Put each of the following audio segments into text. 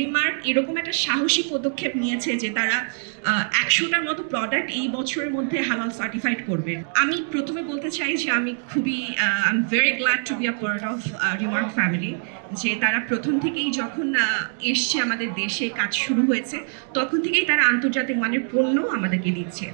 Remark এরকম একটা সাহসী পদক্ষেপ নিয়েছে যে তারা 100টার মতো প্রোডাক্ট এই বছরের মধ্যে হালাল সার্টিফাইড করবে। আমি প্রথমে বলতে চাই যে আমি খুবই I am very glad to be a part of remark family, যে তারা প্রথম থেকেই যখন এসছে আমাদের দেশে কাজ শুরু হয়েছে তখন থেকেই তারা আন্তর্জাতিক মানের পণ্য আমাদেরকে দিচ্ছে।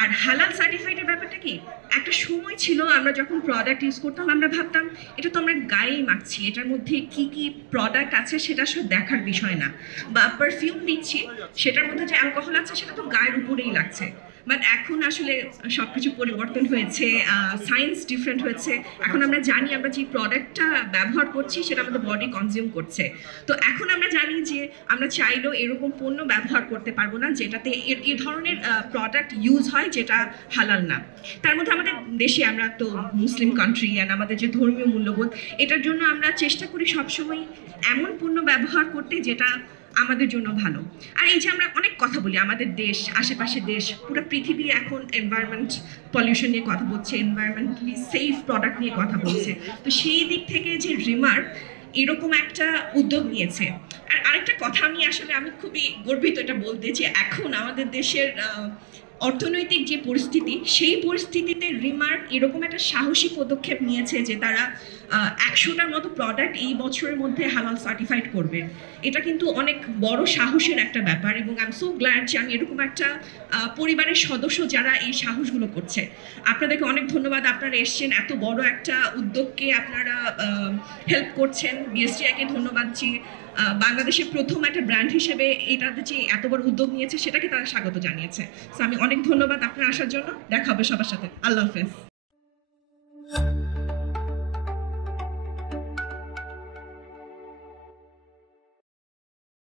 আর হালাল সার্টিফাইডের ব্যাপারটা কি, একটা সময় ছিল আমরা যখন প্রোডাক্ট ইউজ করতাম আমরা ভাবতাম এটা তো আমরা গায়েই মাখছি, এটার মধ্যে কি কি প্রোডাক্ট আছে সেটা আসলে দেখার বিষয় না, বা পারফিউম দিচ্ছি সেটার মধ্যে যে অ্যালকোহল আছে সেটা তো গায়ের উপরেই লাগছে। বাট এখন আসলে সবকিছু পরিবর্তন হয়েছে, সায়েন্স ডিফারেন্ট হয়েছে। এখন আমরা জানি আমরা যে প্রোডাক্টটা ব্যবহার করছি সেটা আমাদের বডি কনজিউম করছে। তো এখন আমরা জানি যে আমরা চাইলেও এরকম পণ্য ব্যবহার করতে পারবো না যেটাতে এ ধরনের প্রোডাক্ট ইউজ হয় যেটা হালাল না। তার মধ্যে আমাদের দেশে আমরা তো মুসলিম কান্ট্রি, অ্যান্ড আমাদের যে ধর্মীয় মূল্যবোধ, এটার জন্য আমরা চেষ্টা করি সবসময় এমন পণ্য ব্যবহার করতে যেটা আমাদের জন্য ভালো। আর এই যে আমরা অনেক কথা বলি আমাদের দেশ, আশেপাশে দেশ, পুরো পৃথিবী এখন এনভায়রনমেন্ট পলিউশন নিয়ে কথা বলছে, এনভায়রনমেন্টালি সেফ প্রোডাক্ট নিয়ে কথা বলছে। তো সেই দিক থেকে যে রিমার্ক এরকম একটা উদ্যোগ নিয়েছে। আর আরেকটা কথা আমি খুবই গর্বিত এটা বলতে, যে এখন আমাদের দেশের অর্থনৈতিক যে পরিস্থিতি, সেই পরিস্থিতিতে রিমার্ক এরকম একটা সাহসী পদক্ষেপ নিয়েছে যে তারা 100টার মতো প্রোডাক্ট এই বছরের মধ্যে হালাল সার্টিফাইড করবে। এটা কিন্তু অনেক বড় সাহসের একটা ব্যাপার, এবং আই এম সো গ্ল্যাড যে আমি এরকম একটা পরিবারের সদস্য যারা এই সাহসগুলো করছে। আপনাদেরকে অনেক ধন্যবাদ, আপনারা এসছেন, এত বড় একটা উদ্যোগকে আপনারা হেল্প করছেন। বিএসটিআইকে ধন্যবাদ যে বাংলাদেশের প্রথম একটা ব্র্যান্ড হিসেবে এটাতে যে এত বড় উদ্যোগ নিয়েছে সেটাকে তারা স্বাগত জানিয়েছে। সো আমি অনেক ধন্যবাদ আপনার আসার জন্য। দেখা হবে সবার সাথে। আল্লাহ হাফেজ।